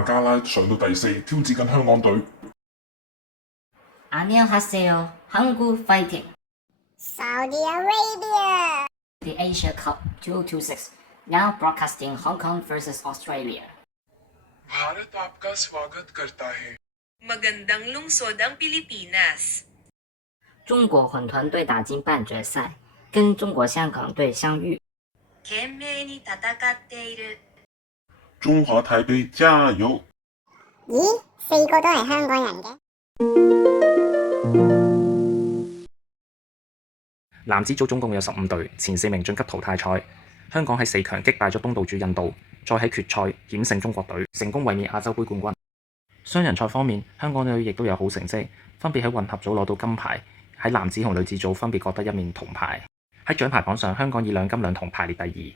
孟加拉上到第4，挑戰緊香港隊。안녕하세요. 한국 fighting. Saudi Arabia. The Asia Cup 2026 now broadcasting Hong Kong versus Australia. Bharat आपका स्वागत करता है. Magandang lungsod ang Pilipinas. 中国混团队打进半决赛，跟中国香港队相遇。懸命に戦っている。中華台北加油！咦，4個都係香港人嘅？男子組總共有15隊，前4名晉級淘汰賽。香港喺4強擊敗咗東道主印度，再喺決賽險勝中國隊，成功衛冕亞洲杯冠軍。雙人賽方面，香港隊亦都有好成績，分別喺混合組攞到金牌，喺男子同女子組分別各得1面銅牌。喺獎牌榜上，香港以2金2銅排列第2。